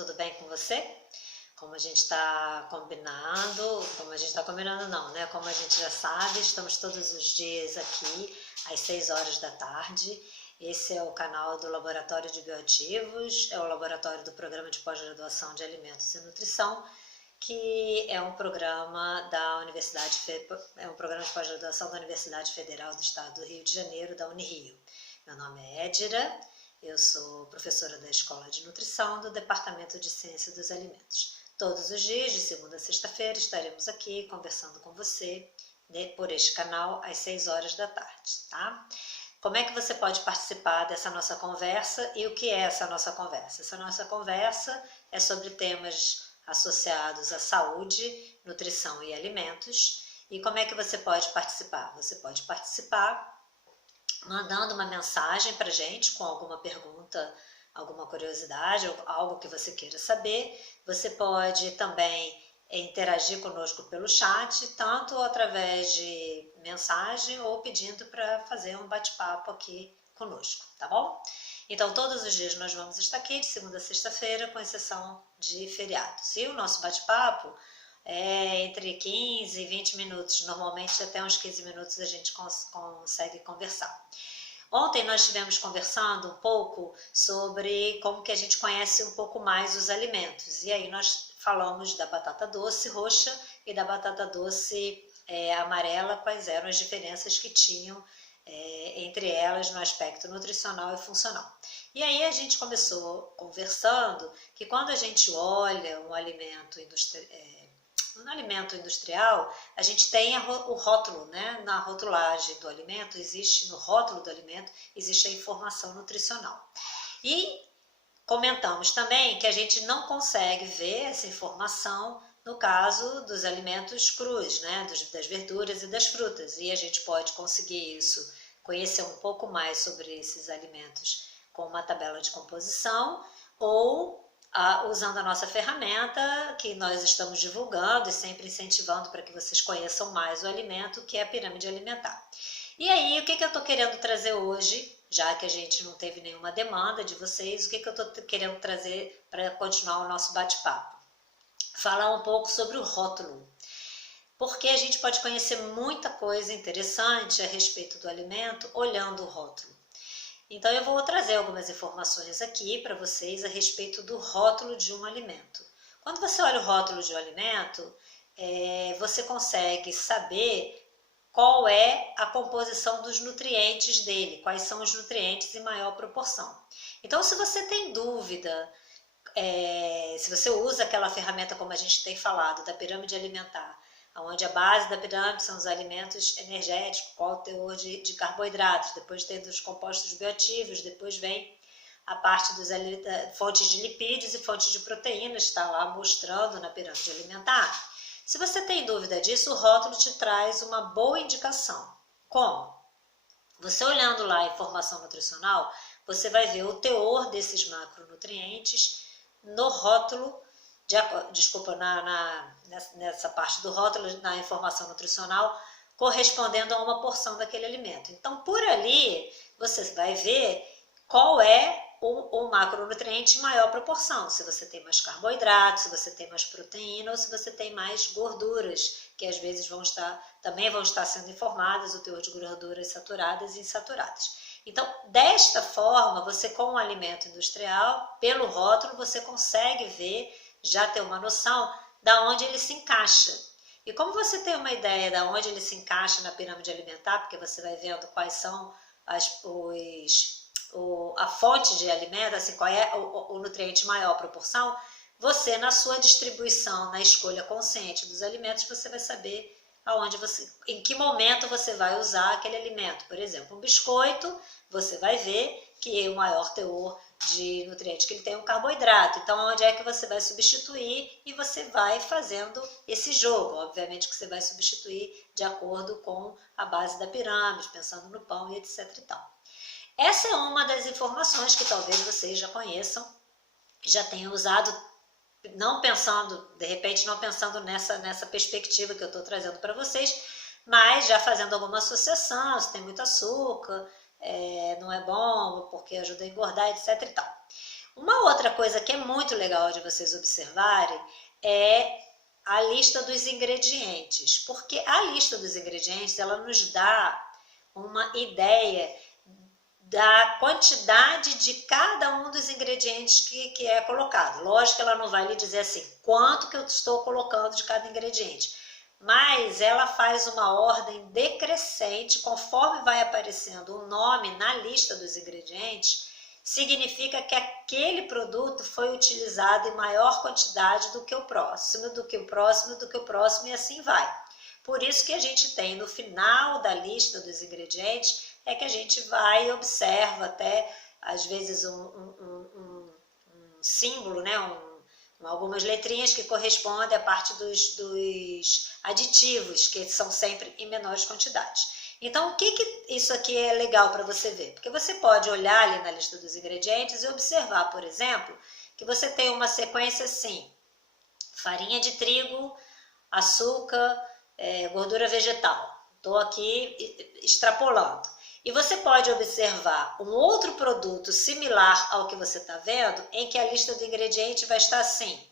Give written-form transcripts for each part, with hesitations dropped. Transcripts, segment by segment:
Tudo bem com você? Como a gente está combinando não, né? Como a gente já sabe, estamos todos os dias aqui às 6 horas da tarde. Esse é o canal do Laboratório de Bioativos, é o laboratório do Programa de Pós-Graduação de Alimentos e Nutrição, que é um programa de pós-graduação da Universidade Federal do Estado do Rio de Janeiro, da Unirio. Meu nome é Edira, eu sou professora da Escola de Nutrição do Departamento de Ciência dos Alimentos. Todos os dias, de segunda a sexta-feira, estaremos aqui conversando com você, né, por este canal às 6 horas da tarde, tá? Como é que você pode participar dessa nossa conversa e o que é essa nossa conversa? Essa nossa conversa é sobre temas associados à saúde, nutrição e alimentos. E como é que você pode participar? Você pode participar mandando uma mensagem para a gente com alguma pergunta, alguma curiosidade, algo que você queira saber. Você pode também interagir conosco pelo chat, tanto através de mensagem ou pedindo para fazer um bate-papo aqui conosco, tá bom? Então, todos os dias nós vamos estar aqui, de segunda a sexta-feira, com exceção de feriados. E o nosso bate-papo é entre 15 e 20 minutos, normalmente até uns 15 minutos a gente consegue conversar. Ontem nós estivemos conversando um pouco sobre como que a gente conhece um pouco mais os alimentos. E aí nós falamos da batata doce roxa e da batata doce amarela, quais eram as diferenças que tinham entre elas no aspecto nutricional e funcional. E aí a gente começou conversando que quando a gente olha um alimento industrial, a gente tem o rótulo, né? Na rotulagem do alimento, no rótulo do alimento, existe a informação nutricional. E comentamos também que a gente não consegue ver essa informação no caso dos alimentos crus, né? Das verduras e das frutas. E a gente pode conseguir isso, conhecer um pouco mais sobre esses alimentos com uma tabela de composição ou usando a nossa ferramenta que nós estamos divulgando e sempre incentivando para que vocês conheçam mais o alimento, que é a pirâmide alimentar. E aí, o que eu estou querendo trazer hoje, já que a gente não teve nenhuma demanda de vocês, o que eu estou querendo trazer para continuar o nosso bate-papo? Falar um pouco sobre o rótulo, porque a gente pode conhecer muita coisa interessante a respeito do alimento olhando o rótulo. Então eu vou trazer algumas informações aqui para vocês a respeito do rótulo de um alimento. Quando você olha o rótulo de um alimento, você consegue saber qual é a composição dos nutrientes dele, quais são os nutrientes em maior proporção. Então, se você tem dúvida, se você usa aquela ferramenta como a gente tem falado, da pirâmide alimentar, onde a base da pirâmide são os alimentos energéticos, qual o teor de carboidratos, depois tem dos compostos bioativos, depois vem a parte dos fontes de lipídios e fontes de proteínas, está lá mostrando na pirâmide alimentar. Se você tem dúvida disso, o rótulo te traz uma boa indicação. Como? Você olhando lá a informação nutricional, você vai ver o teor desses macronutrientes no rótulo, nessa parte do rótulo, na informação nutricional, correspondendo a uma porção daquele alimento. Então, por ali, você vai ver qual é o macronutriente em maior proporção. Se você tem mais carboidrato, se você tem mais proteína ou se você tem mais gorduras, que às vezes também vão estar sendo informadas, o teor de gorduras saturadas e insaturadas. Então, desta forma, você com o alimento industrial, pelo rótulo, você consegue ver, já ter uma noção de onde ele se encaixa. E como você tem uma ideia de onde ele se encaixa na pirâmide alimentar, porque você vai vendo quais são a fonte de alimento, assim, qual é o nutriente maior proporção, você na sua distribuição, na escolha consciente dos alimentos, você vai saber em que momento você vai usar aquele alimento. Por exemplo, um biscoito, você vai ver que o maior teor de nutrientes que ele tem é um carboidrato. Então, onde é que você vai substituir e você vai fazendo esse jogo. Obviamente que você vai substituir de acordo com a base da pirâmide, pensando no pão e etc e tal. Essa é uma das informações que talvez vocês já conheçam, já tenham usado, de repente não pensando nessa perspectiva que eu estou trazendo para vocês, mas já fazendo alguma associação, se tem muito açúcar, não é bom porque ajuda a engordar, etc e tal. Uma outra coisa que é muito legal de vocês observarem é a lista dos ingredientes, porque a lista dos ingredientes ela nos dá uma ideia da quantidade de cada um dos ingredientes que é colocado. Lógico que ela não vai lhe dizer assim, quanto que eu estou colocando de cada ingrediente, mas ela faz uma ordem decrescente, conforme vai aparecendo o nome na lista dos ingredientes, significa que aquele produto foi utilizado em maior quantidade do que o próximo, do que o próximo, do que o próximo e assim vai. Por isso que a gente tem no final da lista dos ingredientes, é que a gente vai e observa até, às vezes, um símbolo, né? Algumas letrinhas que correspondem à parte dos aditivos, que são sempre em menores quantidades. Então, o que isso aqui é legal para você ver? Porque você pode olhar ali na lista dos ingredientes e observar, por exemplo, que você tem uma sequência assim, farinha de trigo, açúcar, gordura vegetal. Estou aqui extrapolando. E você pode observar um outro produto similar ao que você está vendo, em que a lista do ingrediente vai estar assim,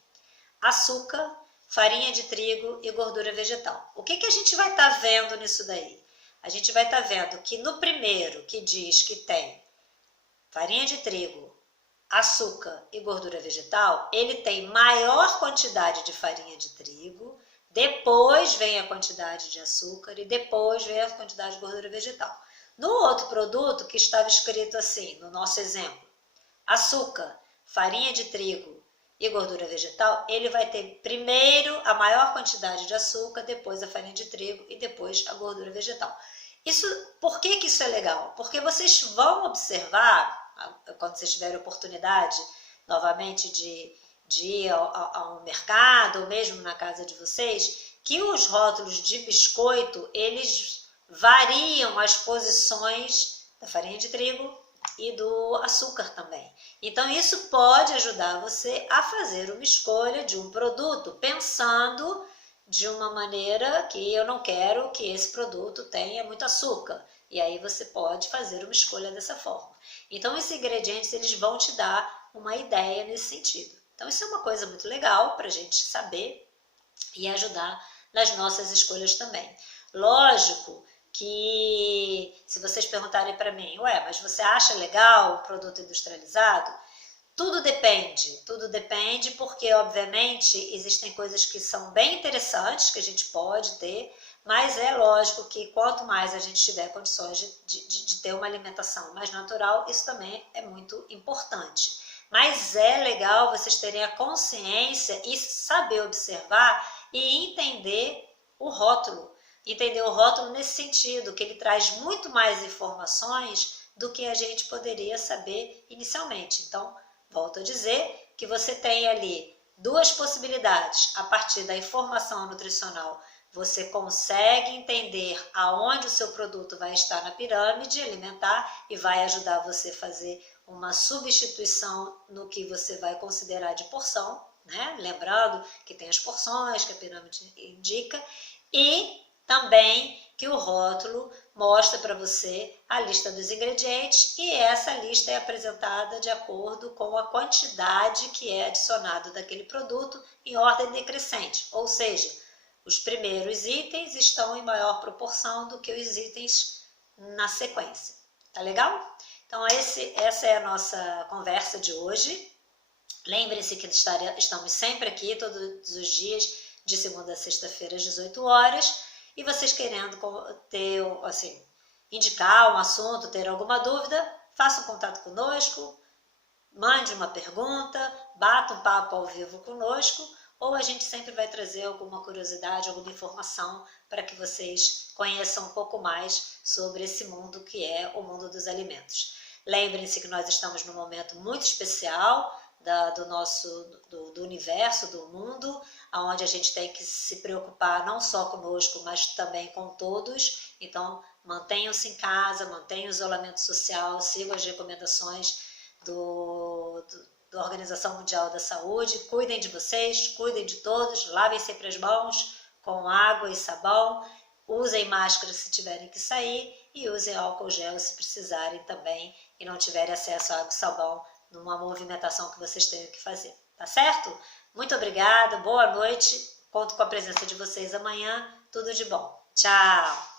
açúcar, farinha de trigo e gordura vegetal. O que a gente vai estar vendo nisso daí? A gente vai estar vendo que no primeiro, que diz que tem farinha de trigo, açúcar e gordura vegetal, ele tem maior quantidade de farinha de trigo, depois vem a quantidade de açúcar e depois vem a quantidade de gordura vegetal. No outro produto que estava escrito assim, no nosso exemplo, açúcar, farinha de trigo e gordura vegetal, ele vai ter primeiro a maior quantidade de açúcar, depois a farinha de trigo e depois a gordura vegetal. Por que isso é legal? Porque vocês vão observar, quando vocês tiverem oportunidade, novamente, de ir a um mercado, ou mesmo na casa de vocês, que os rótulos de biscoito, eles variam as posições da farinha de trigo e do açúcar também. Então, isso pode ajudar você a fazer uma escolha de um produto, pensando de uma maneira que eu não quero que esse produto tenha muito açúcar. E aí você pode fazer uma escolha dessa forma. Então, esses ingredientes eles vão te dar uma ideia nesse sentido. Então, isso é uma coisa muito legal para a gente saber e ajudar nas nossas escolhas também. Lógico que se vocês perguntarem para mim, mas você acha legal o produto industrializado? Tudo depende porque, obviamente, existem coisas que são bem interessantes, que a gente pode ter, mas é lógico que quanto mais a gente tiver condições de ter uma alimentação mais natural, isso também é muito importante. Mas é legal vocês terem a consciência e saber observar e entender o rótulo. Entender o rótulo nesse sentido, que ele traz muito mais informações do que a gente poderia saber inicialmente. Então, volto a dizer que você tem ali duas possibilidades. A partir da informação nutricional, você consegue entender aonde o seu produto vai estar na pirâmide alimentar e vai ajudar você a fazer uma substituição no que você vai considerar de porção, né? Lembrando que tem as porções que a pirâmide indica e também que o rótulo mostra para você a lista dos ingredientes e essa lista é apresentada de acordo com a quantidade que é adicionada daquele produto em ordem decrescente, ou seja, os primeiros itens estão em maior proporção do que os itens na sequência. Tá legal? Então essa é a nossa conversa de hoje. Lembre-se que estamos sempre aqui todos os dias de segunda a sexta-feira às 18 horas. E vocês querendo ter, assim, indicar um assunto, ter alguma dúvida, faça um contato conosco, mande uma pergunta, bata um papo ao vivo conosco, ou a gente sempre vai trazer alguma curiosidade, alguma informação para que vocês conheçam um pouco mais sobre esse mundo que é o mundo dos alimentos. Lembrem-se que nós estamos num momento muito especial do universo, do mundo, onde a gente tem que se preocupar não só conosco, mas também com todos. Então, mantenham-se em casa, mantenham o isolamento social, sigam as recomendações da Organização Mundial da Saúde, cuidem de vocês, cuidem de todos, lavem sempre as mãos com água e sabão, usem máscara se tiverem que sair e usem álcool gel se precisarem também e não tiverem acesso a água e sabão numa movimentação que vocês tenham que fazer, tá certo? Muito obrigada, boa noite, conto com a presença de vocês amanhã, tudo de bom. Tchau!